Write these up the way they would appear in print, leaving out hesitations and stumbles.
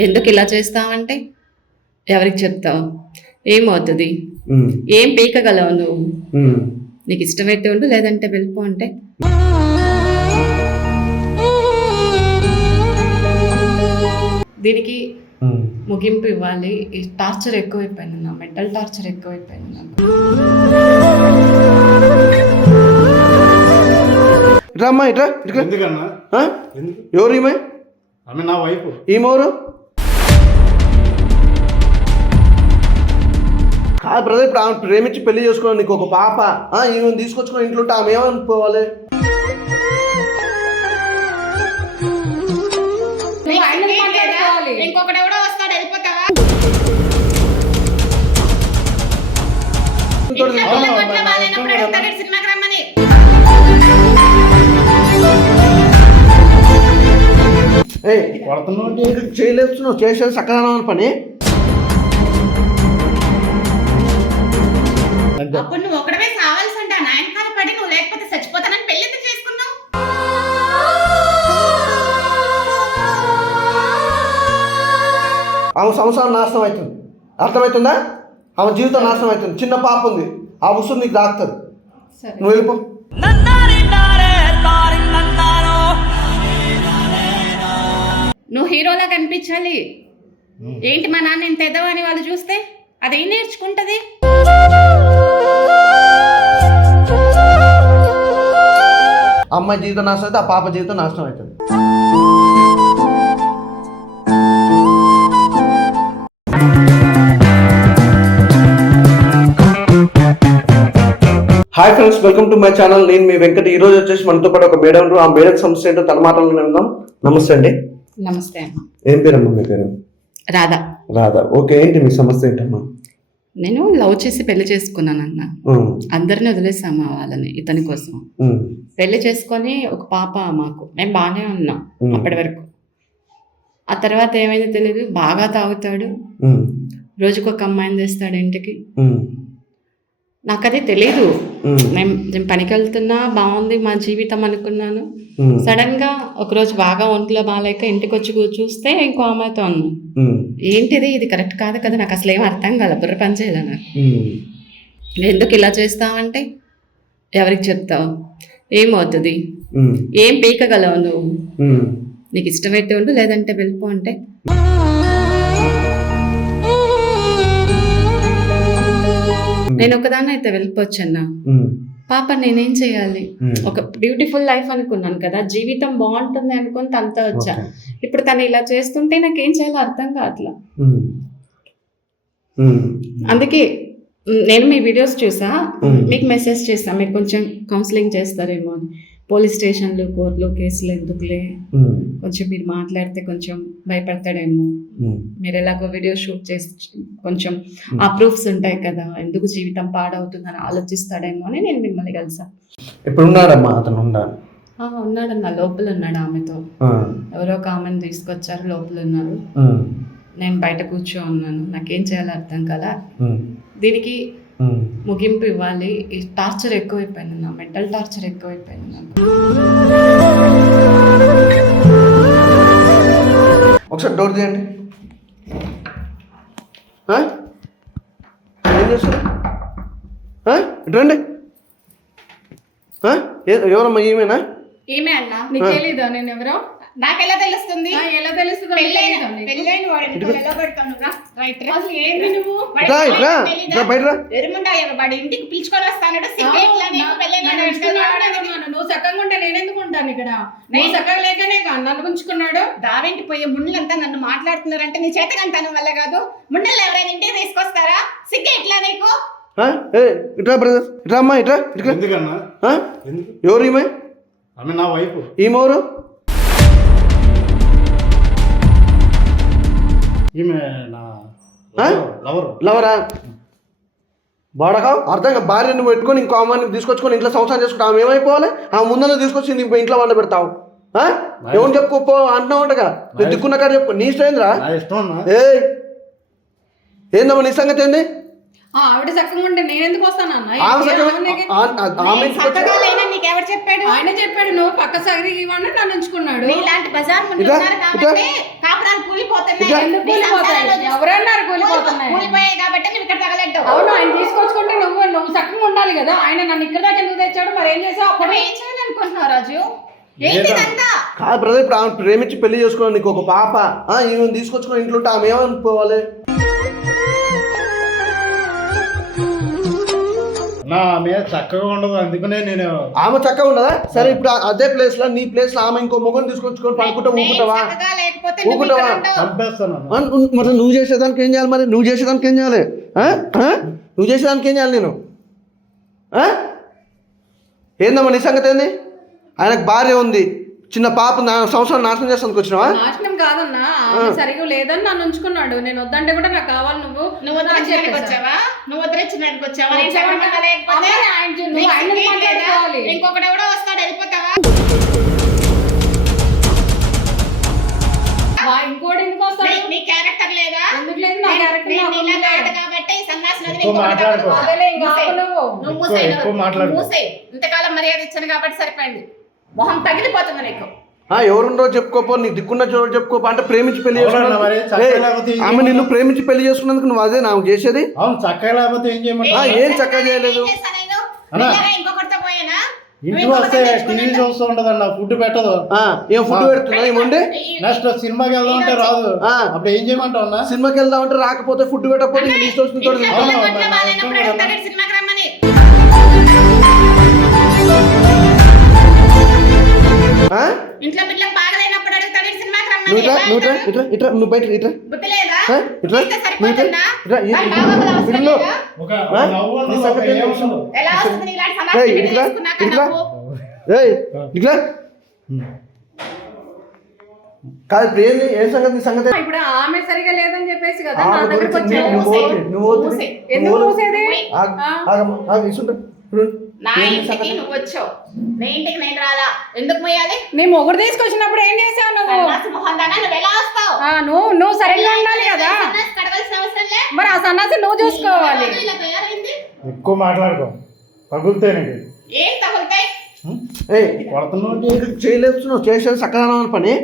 ఎందుకు ఇలా చేస్తావంటే ఎవరికి చెప్తావు? ఏమవుతుంది? ఏం పీకగలవు నువ్వు? నీకు ఇష్టమైతే ఉండు, లేదంటే వెళ్ళిపో అంటే దీనికి ముగింపు ఇవ్వాలి. ఈ టార్చర్ ఎక్కువైపోయింది, నా మెంటల్ టార్చర్ ఎక్కువైపోయింది నాకు. ఇట్లా ఇట్లా ఎందుకన్నా? ఎవరు ఈమె? ఆమె నా వైఫ్. ఈమెవరు? కాదు బ్రదర్, ఇప్పుడు ఆమె ప్రేమించి పెళ్లి చేసుకున్నాను, నీకు ఒక పాప, ఈమె తీసుకొచ్చుకుని ఇంట్లో ఉంటే ఆమె ఏమనుకోవాలి? ఇంకొకటి ఎవడో వస్తాడు, వెళ్ళిపోతావా? సినిమాకి రమ్మని చేయలేస్తున్నావు, చేసేది సకలమైన పని. అప్పుడు నువ్వు ఒకడవే కావాల్సి ఉంటా, నాయన కాదు పడి నువ్వు లేకపోతే చచ్చిపోతానని పెళ్లి ఎందుకు చేసుకున్నావు? ఆమె సంసారం నాశనం అవుతుంది, అర్థమవుతుందా? ఆమె జీవితం నాశనం అవుతుంది. చిన్న పాప ఉంది, ఆ ఉసురు నీకు దాక్తుంది. నువ్వు వెళ్ళిపో. నువ్వు హీరోలా కనిపించాలి. ఏంటి మా నాన్న ఇంత ఎదవని వాళ్ళు చూస్తే అదేం నేర్చుకుంటది? అమ్మాయి జీవితం నాశనం అయితే ఆ పాప జీవితం నాశనం అవుతుంది. Hi friends, welcome to my channel. నేను మీ వెంకట్. ఈ రోజు వచ్చేసి మనతో పాటు ఒక మేడం, ఆ మేడం సమస్య ఏంటో తన మాటల్లో విందాం. నమస్తే అండి. నమస్తే అమ్మ. ఏం పేరమ్మా మీ పేరు? రాధా. రాధా, ఓకే. ఏంటి మీ సమస్య ఏంటమ్మా? నేను లవ్ చేసి పెళ్లి చేసుకున్నాను అన్న. అందరిని వదిలేసామా వాళ్ళని ఇతని కోసం. పెళ్లి చేసుకొని ఒక పాప మాకు. మేము బాగానే ఉన్నాం అప్పటి వరకు. ఆ తర్వాత ఏమైందో తెలియదు, బాగా తాగుతాడు, రోజుకు ఒక అమ్మాయిని తెస్తాడు ఇంటికి. నాకు అది తెలీదు. నేను పనికి వెళ్తున్నా, బాగుంది మా జీవితం అనుకున్నాను. సడన్ గా ఒకరోజు బాగా ఒంట్లో బాగాలేక ఇంటికి వచ్చి చూస్తే ఇంకో అమ్మాయితో అన్నా. ఏంటిది, ఇది కరెక్ట్ కాదు కదా. నాకు అసలు ఏం అర్థం కాదు, బుర్ర పని చేయలే నాకు. ఎందుకు ఇలా చేస్తావంటే ఎవరికి చెప్తావు? ఏమవుతుంది? ఏం పీకగలవు నువ్వు? నీకు ఇష్టమైతే ఉండు, లేదంటే వెళ్ళిపో అంటే నేను ఒకదాన్ని అయితే వెళ్ళిపోవచ్చన్నా. పాప నేనేం చేయాలి? ఒక బ్యూటిఫుల్ లైఫ్ అనుకున్నాను కదా, జీవితం బాగుంటుంది అనుకుని తనతో వచ్చా. ఇప్పుడు తను ఇలా చేస్తుంటే నాకేం చేయాలో అర్థం కావట్లా. అందుకే నేను మీ వీడియోస్ చూసా, మీకు మెసేజ్ చేస్తా, మీరు కొంచెం కౌన్సిలింగ్ చేస్తారేమో అని. పోలీస్ స్టేషన్లు, కోర్టులు, కేసులు ఎందుకులే, కొంచెం మీరు మాట్లాడితే కొంచెం భయపడతాడేమో. మీరు ఎలాగో వీడియో షూట్ చేసి కొంచెం ఆ ప్రూఫ్స్ ఉంటాయి కదా, ఎందుకు జీవితం పాడవుతుందని ఆలోచిస్తాడేమో అని నేను మిమ్మల్ని కలిసా. ఇప్పుడు ఉన్నాడమ్మా అతను? ఉన్నాడన్న, లోపల ఉన్నాడు. ఆమెతో ఎవరో ఒక ఆమెను తీసుకొచ్చారు, లోపల ఉన్నారు. నేను బయట కూర్చో ఉన్నాను, నాకేం చేయాలో అర్థం కదా. దీనికి ముగింపు ఇవ్వాలి. ఈ టార్చర్ ఎక్కువైపోయింది, నా మెంటల్ టార్చర్ ఎక్కువైపోయింది నాకు. ఒకసారి డోర్ తీయండి. ఏం చేస్తారు? రండి. ఎవరమ్మా? ఈమెనా? ఏమే అన్నా? నీకు తెలీదా నేను ఎవరో? నాకెలా తెలుస్తుంది? ఎలా తెలుస్తుంది? పెళ్ళైన వాడు ఎలా పెడతాను? అసలు ఏంటి నువ్వు? వాడి ఇంటికి పిలుచుకొని వస్తాను. నువ్వు చక్కగా ఉంటే నేనెందుకు ఉంటాను ఇక్కడ? నేను చక్కగా లేకనే నన్ను ఉంచుకున్నాడు. దావేంటి పోయే ముండ్లంతా నన్ను మాట్లాడుతున్నారంటే నీ చేతకంతనం వల్ల కాదు. ముండలు ఎవరైనా ఇంటికి తీసుకొస్తారా? సిగ్గే ఇట్లా నీకు? ఇట్లా బ్రదర్, ఇట్లా అమ్మా, ఇట్లా. ఎందుకన్నా? ఎవరు ఈమె? ఆమె నా వైఫ్. ఈమెవరు? ఈమె నా లవరా? బాడగా అర్థంగా భార్యను పెట్టుకొని ఇంకో అమ్మాయిని తీసుకొచ్చుకొని ఇంట్లో సంసారం చేసుకుంటా. ఆమె ఏమైపోవాలి? ఆమె ముందర తీసుకొచ్చి నీ ఇంట్లో వంట పెడతావు. ఎవరు చెప్పుకోపో అంటున్నావు అంటగా. దిక్కున్న కాడ చెప్పు. నీ ఇష్టం ఏంద్రా? ఏందమ్మా నీ సంగతి ఏంది? ఆవిడ చక్కగా ఉంటే నేను ఎందుకు వస్తాను అన్న? నీకెవరు చెప్పాడు? ఆయన చెప్పాడు, నువ్వు పక్క సగరి ఇవ్వండి నన్ను ఉంచుకున్నాడు. ఇలాంటి బజార్ ముందు కాపురాలు కూలిపోతున్నాయి. ఇట్లా ఎందుకు నీ కూలిపోతాయి? సంసారాలు ఎవరన్నారు కూలిపోతున్నాయి? కూలిపోయాయి కాబట్టి నువ్వు ఇక్కడ తగలెట్టావు. అవును, ఆయన తీసుకొచ్చుకుంటే నువ్వు చక్కగా ఉండాలి కదా. ఆయన నన్ను ఇక్కడ దాకా ఎందుకు తెచ్చాడు? మరి ఏం చేసావు అప్పుడు? నువ్వు ఏం చేయాలనుకుంటున్నావు రాజు? ఏంటి ఇదంతా? కాదు బ్రదర్, ఇప్పుడు ఆమె ప్రేమించి పెళ్లి చేసుకున్నాను, నీకు ఒక పాప, ఈమెను తీసుకొచ్చుకొని ఇంట్లో ఉంటే ఆమె ఏమనుకోవాలి? నా మీద చక్కగా ఉండదు, అందుకనే నేను ఆమె చక్కగా ఉండదా? సరే, ఇప్పుడు అదే ప్లేస్ లో నీ ప్లేస్ లో ఆమె ఇంకో మొగని తీసుకొచ్చుకొని పడుకుంటా నేను ఊపుకుంటావా? చక్కగా లేకపోతే నువ్వు ఊపుకుంటావా? ఇక్కడ ఉండవు. చంపేస్తాను. మరి నువ్వు చేసేదానికి ఏం చేయాలి? మరి నువ్వు చేసేదానికి ఏం చేయాలి? నువ్వు చేసేదానికి ఏం చేయాలి నేను? ఏందమ్మా నీ సంగతి ఏంది? ఆయనకు భార్య ఉంది, చిన్న పాప ఉంది, సంవత్సరం నాశనం చేస్తానికి వచ్చినావా? నాశనం కాదన్నా, ఆమె సరిగా లేదని నన్ను ఉంచుకున్నాడు. నేను వద్దంటే కూడా నాకు కావాలి నువ్వు. నువ్వు వదిలించడానికి వచ్చావా? నువ్వు వదిలించడానికి వచ్చావా? నేను వచ్చావంటే చక్కగా లేకపోతే అమ్మాయి నువ్వు నీకు ఆయనని సిగ్గేం లేదా? మాట్లాడుకోవాలి. ఇంకొకటి ఎవడో వస్తాడు, వెళ్ళిపోతావా? ఇంకోటి ఎందుకు వస్తాడు? నీ క్యారెక్టర్ లేదా? ఎందుకు లేదు? నా క్యారెక్టర్ నేను నాకు ఇలా ఉందిలే. కాదు కాబట్టి ఈ సన్నాసి నదిని ఎక్కువ ఇంకొకటి మాట్లాడుకో. కాదు. అదేలే, ఇంకా మూసేయ్. ఆపు నువ్వు. నువ్వు మూసేయ్, ఎక్కువ మాట్లాడుకో. మూసేయ్. ఇంతకాలం మర్యాద ఇచ్చాను కాబట్టి సరిపోయింది. మొహం తగిలిపోతుంది నీకు. ఎవరుండో చెప్పుకోపో, నీ దిక్కున్న చోటు చెప్పుకోపో. అంటే ప్రేమించి పెళ్లి అవునన్నా, మరి చక్కగా లేకపోతే చేసుకున్నందుకు ఏం ఆమె నిన్ను ప్రేమించి పెళ్లి చేసుకున్నందుకు నువ్వు అదే నాకు చేసేది? అవును, చక్కగా లేకపోతే ఏం చేయమంటావు? ఏం చక్కగా చేయలేదు. ఏం చేశా నేను? అన్నా. నిజంగా ఇంకొకరితో పోయానా? ఇంటికి వస్తే టీవీ చూస్తూ ఉంటదన్న, ఫుడ్ పెట్టదు. ఏం ఫుడ్ పెడుతున్నా ఏముండే? నెక్స్ట్ సినిమాకి వెళ్దాం అంటే రాదు. అప్పుడు ఏం చేయమంటావు అన్న? సినిమాకి వెళ్దామంటే రాకపోతే ఫుడ్ పెట్టకపోతే నీ ఇష్టం వచ్చిన చోటు ఇంట్లో తింటావు. పిల్ల అవును, కొట్ల అవును, బాగాలేనప్పుడు అవును. అడుగుతాడు సినిమాకి రమ్మని. ఆ? ఇంట్లో పిల్లకి బాగలేనప్పుడు అడుగుతాడు సినిమాకి నువ్వు రమ్మని. ఇట్రా, నువ్వు ఇట్రా, ఇట్రా, ఇట్రా, నువ్వు బయట ఇట్రా. బుద్ధి లేదా? ఇట్రా, ఇస్తే నువ్వు ఇట్రా, సరిపోతుందా? ఇట్రా, మరి బాగోగులు అవసరం ఇట్లా. లేదా? ఒక ఆ? నవ్వు నీ ఉండదు, సంగతి ఒక ఏం ఏం అవసరం? ఉండదు. ఎలా వస్తుంది ఇలాంటి ఏయ్, సన్నాసి పెళ్లి ఇట్లా, చేసుకున్నాక ఇట్లా. నాకు? ఏయ్, ఇట్లా. కాదు ఇప్పుడు ఏంది? ఏం సంగతి? నీ సంగతి ఇప్పుడు ఆమె సరిగా లేదని చెప్పేసి కదా ఆమె నా దగ్గరికి గురించి వచ్చావు. నువ్వు మూసేయ్. ఓకే, నువ్వు ఓకే. మూసేయ్. ఎందుకు నువ్వు మూసేది? ఆగు, ఆ? ఆగమ్మా, ఆగు, ఇసుంటే. నా ఏంది ఇంటికి సంగతి? నువ్వు వచ్చావు, నీ ఇంటికి నేను రాలా. ఎందుకు మొయ్యాలి? నీ మొగుడు తీసుకొచ్చినప్పుడు ఏం చేసావు నువ్వు? సన్నాసి మొహం దానా, నువ్వు ఎలా వస్తావు? నువ్వు సరిగ్గా ఉండాలి కదా. సన్నాసి కడవలసిన అవసరం లే. మరి ఆ సన్నాసి నువ్వు చూసుకోవాలి. ఇలా తయారైంది. ఎక్కువ మాట్లాడుకో, పగులుతాయి నీకు. ఏం తగులుతాయి? ఏయ్, కొడుతున్నావు. చేయలేదు, నువ్వు చేసేది సక్కదనం పని.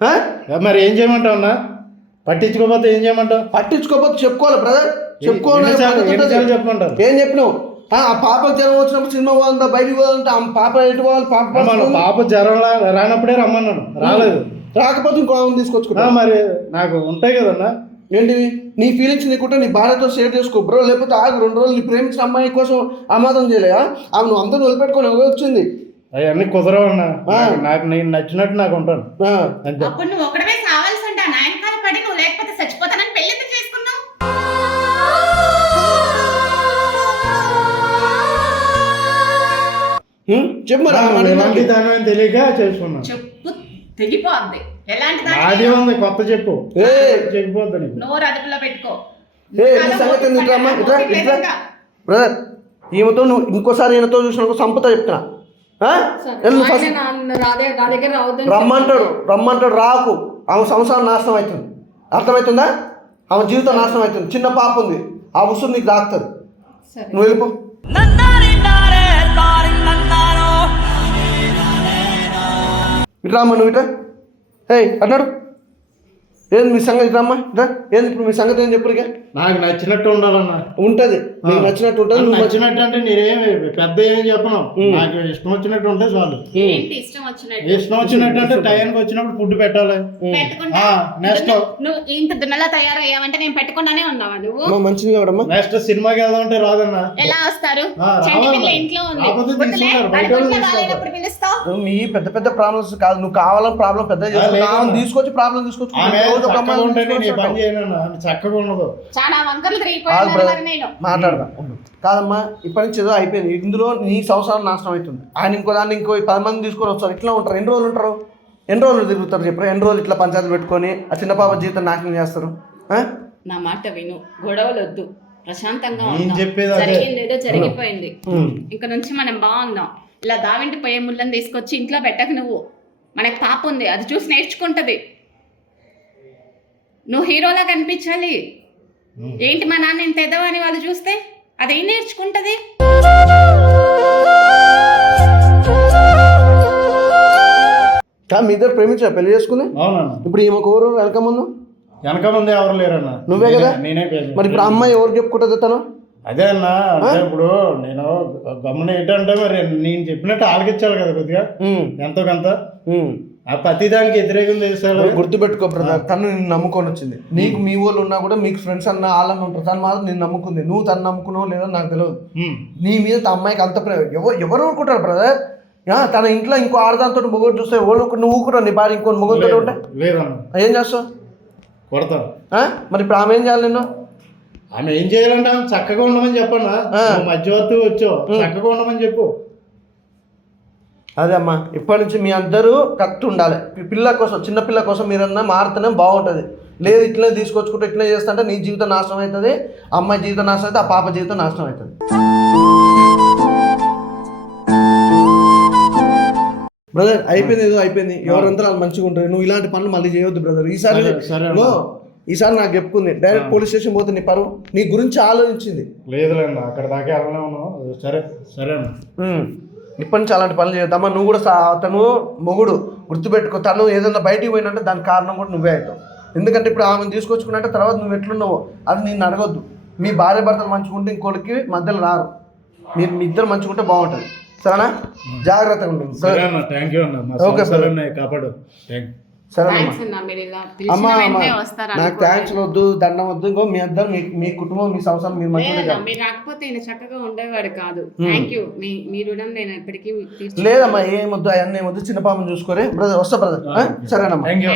ఆ? మరి ఏం చేయమంటావు అన్న? పట్టించుకోకపోతే ఏం చేయమంటావు? పట్టించుకోకపోతే చెప్పుకోవాలి బ్రదర్, చెప్పుకోవాలి. ఎన్నిసార్లు చెప్పమంటారు? ఏం చెప్పినావు? ఆ పాప జ్వరం వచ్చినప్పుడు సినిమా పోదా, బయటికి పోదంటే ఆ పాప ఎటు పోవాలి? పాప పాప జ్వరం రానప్పుడే రమ్మన్నాను, రాలేదు. రాకపోతే ఇంకో ఆమెను తీసుకొచ్చుకున్నా. మరి నాకు ఉంటాయి కదన్నా. ఏంటివి నీ ఫీలింగ్స్ నీకుంటే నీ భార్యతో షేర్ చేసుకో బ్రో, లేకపోతే ఆగు 2 రోజులు. నీ ప్రేమించిన అమ్మాయి కోసం ఆమాదం చేయలేదా? ఆమె నువ్వు అందరూ వదిలిపెట్టుకొని వచ్చింది. అవన్నీ కుదరవు అన్న. నాకు నేను నచ్చినట్టు నాకు ఉంటాను అంతే. అప్పుడు నువ్వు ఒకడవే కావాల్సి ఉంటా. నాయనకాల పడి నువ్వు లేకపోతే చచ్చిపోతానని పెళ్లి ఎందుకు చేసుకున్నావు? చెప్పు మరి ఆమె ఎలాంటి అడిగినాక. దాని అని తెలియక చేసుకున్నాను. చెప్పు తెగిపోద్ది. ఎలాంటి నాది దాని? ఉంది, కొత్త చెప్పు. ఏయ్. చెప్పిపోద్ది నీకు. నోరు అదుపులో పెట్టుకో. నీ సంగతి ఏంది? ఇట్రా అమ్మా, ఇట్రా, ఇట్రా. బ్రదర్, ఈమెతో నువ్వు ఇంకోసారి ఈయనతో చూసిన సంపద చెప్తున్నా. వెళ్ళు ఆయన ఫస్ట్. నా దగ్గర రావద్దని రమ్మంటాడు రాకు. ఆమె సంసారం నాశనం అవుతుంది, అర్థమవుతుందా? ఆమె జీవితం నాశనం అవుతుంది. చిన్న పాప ఉంది, ఆ ఉసురు నీకు దాక్తుంది. సరే. నువ్వు వెళ్ళిపో. ఇట్రా అమ్మా, నువ్వు ఇట్రా. అన్నాడు ఏంది మీ సంగతి? ఇట్రా అమ్మా, ఇట్రా. ఏంది ఇప్పుడు మీ సంగతి ఏం చెప్పు? ఇక నాకు నచ్చినట్టు ఉండాలన్నా. ఉంటుంది, నీకు నచ్చినట్టు ఉంటుంది. నువ్వు నచ్చినట్టు అంటే నేనేమి పెద్ద ఏం చెప్పను. నాకు ఇష్టం వచ్చినట్టు ఉంటే చాలు. ఏంటి ఇష్టం వచ్చినట్టు? ఇష్టం వచ్చినట్టు అంటే టైంకి వచ్చినప్పుడు ఫుడ్ పెట్టాలి. పెట్టుకుంటా. నెక్స్ట్ నువ్వు ఇంత దున్నలా తయారయ్యావంటే నేను పెట్టుకున్నానే ఉన్నావా నువ్వు? అమ్మా మంచిగా కావడమ్మా. నెక్స్ట్ సినిమాకి వెళ్దాం అంటే రాదన్నా. ఎలా వస్తారు? రావాలి. చంటి పిల్ల ఇంట్లో ఉంది. రాకపోతే వద్దులే, తీసుకుంటారు, వాడి బయట వాళ్ళు గురించి తీసుకుంటారు. బాగాలేనప్పుడు పిలుస్తావు. మీ పెద్ద పెద్ద ప్రాబ్లమ్స్ కాదు, నువ్వు కావాలని ప్రాబ్లం పెద్ద తీసుకొచ్చి ప్రాబ్లం తీసుకొచ్చి ఆమె రోజు ఒక చక్కగా అమ్మాయిని ఉంటే నేను ఈ పని తీసుకొచ్చి చేయను. ఆమె చక్కగా ఉండదు. చాలా వంకర్లు తిరిగిపోయాను మరి నేను. మాట్లాడదా కాదమ్మా, ఇప్పటి నుంచి ఏదో అయిపోయింది. ఇందులో నీ సంవత్సరం నాశనం అవుతుంది. ఆయన ఇంకో దాన్ని ఇంకో 10 మంది తీసుకొని వస్తారు. ఇట్లా ఉంటారు. ఎన్ని రోజులు ఉంటారు? ఎన్ని రోజులు తిరుగుతారు చెప్పరు? ఎన్ని రోజులు ఇట్లా పంచాయతీలు పెట్టుకొని ఆ చిన్న పాప జీవితం నాశనం చేస్తారు? నా మాట విను, గొడవలు వద్దు, ప్రశాంతంగా నేను ఉందాం. చెప్పేది అదే. జరిగింది ఏదో జరిగిపోయింది. ఇంక నుంచి మనం బాగుందాం. ఇలా దావింటి పోయే ముళ్ళని తీసుకొచ్చి ఇంట్లో పెట్టకు. నువ్వు మనకు పాప ఉంది, అది చూసి నేర్చుకుంటది. నువ్వు హీరోలా కనిపించాలి. ఏంటి మా నాన్న ఇంత ఎదవా అని వాళ్ళు చూస్తే అదేం నేర్చుకుంటది? కానీ మీ ఇద్దరు ప్రేమించా పెళ్లి చేసుకుని అవునన్న. ఇప్పుడు ఈమె ఎవరు వెనక ముందు వెనక ముందే ఎవరు లేరన్న. నువ్వే కదా? నేనే పేరు. మరి ఇప్పుడు అమ్మాయి ఎవరు చెప్పుకుంటుంది తను? అదే అన్న, అంటే ఇప్పుడు నేను గమనం ఏంటంటే మరి నేను చెప్పినట్టు ఆలకించాలి కదా కొద్దిగా, ఎంతో కొంత. ఆ ప్రతి దానికి వ్యతిరేకం చేస్తాడు. గుర్తుపెట్టుకో బ్రదర్, తను నిన్ను నమ్ముకొని వచ్చింది. నీకు మీ వాళ్ళు ఉన్నా కూడా మీకు ఫ్రెండ్స్ అన్న వాళ్ళని ఉంటారు, తను మాత్రం నేను నమ్ముకుంది. నువ్వు తను నమ్ముకున్నావు లేదో నాకు తెలియదు. నీ మీద అమ్మాయికి అంత ప్రేమ ఎవరు ఊరుకుంటారు బ్రదర్? తన ఇంట్లో ఇంకో ఆడదాంతో మొగోడు చూస్తే నువ్వు కూడా నీ భార్య ఇంకో మొగోతో ఉంటే లేదన్న ఏం చేస్తావు? కొడతాను. మరి ఇప్పుడు ఆమె ఏం చేయాలి నిన్ను? ఆమె ఏం చేయాలంటే ఆమె చక్కగా ఉండమని చెప్పన్నా. మధ్యవర్తి వచ్చావు, చక్కగా ఉండమని చెప్పు. అదే అమ్మా, ఇప్పటి నుంచి మీ అందరూ కరెక్ట్ ఉండాలి. పిల్ల కోసం, చిన్న పిల్ల కోసం మీరన్నా మారితేనే బాగుంటుంది. లేదు ఇట్లనే తీసుకొచ్చుకుంటే ఇట్లనే చేస్తా అంటే నీ జీవితం నాశనం అవుతుంది, అమ్మాయి జీవితం నాశనం అవుతుంది, ఆ పాప జీవితం నాశనం అవుతుంది. బ్రదర్ అయిపోయింది, ఏదో అయిపోయింది. ఎవరంతా వాళ్ళు మంచిగా ఉంటారు. నువ్వు ఇలాంటి పనులు మళ్ళీ చేయొద్దు బ్రదర్. ఈసారి నాకు చెప్పుకుంది డైరెక్ట్ పోలీస్ స్టేషన్ పోతే నీ పరువు నీ గురించి ఆలోచించింది. లేదులేండి, అక్కడ దాకా వెళ్ళనే ఉన్నావు. సరే సరే అన్న, ఇప్పటి నుంచి అలాంటి పనులు చేయొద్దమ్మా. నువ్వు కూడా తను మొగుడు గుర్తుపెట్టుకో. తను ఏదైనా బయటికి పోయినంటే దానికి కారణం కూడా నువ్వే అవుతావు. ఎందుకంటే ఇప్పుడు ఆమెను తీసుకొచ్చుకున్నట్టే తర్వాత నువ్వు ఎట్లున్నావో అది నేను అడగొద్దు. మీ భార్య భర్తలు మంచుకుంటే ఇంకోటికి మధ్యలో రారు. మీరు మీ ఇద్దరు మంచుకుంటే బాగుంటుంది. సరేనా? జాగ్రత్తగా ఉంటుంది. ఓకే సార్, కాపాడు. సరేనమ్మా. అమ్మా నాకు థ్యాంక్స్ వద్దు, దండం వద్దు. ఇంకో మీ అందరు మీ కుటుంబం మీ సంవత్సరం మీరు మంచిగా మీరు రాకపోతే ఈయన చక్కగా ఉండేవాడు కాదు. Thank you. మీ రుణం నేను ఎప్పటికీ లేదమ్మా. ఏమొద్దు, అవన్నీ ఏమొద్దు. చిన్న పాపను చూసుకోరే బ్రదర్. వస్తా బ్రదర్. సరేనమ్మా. Thank you.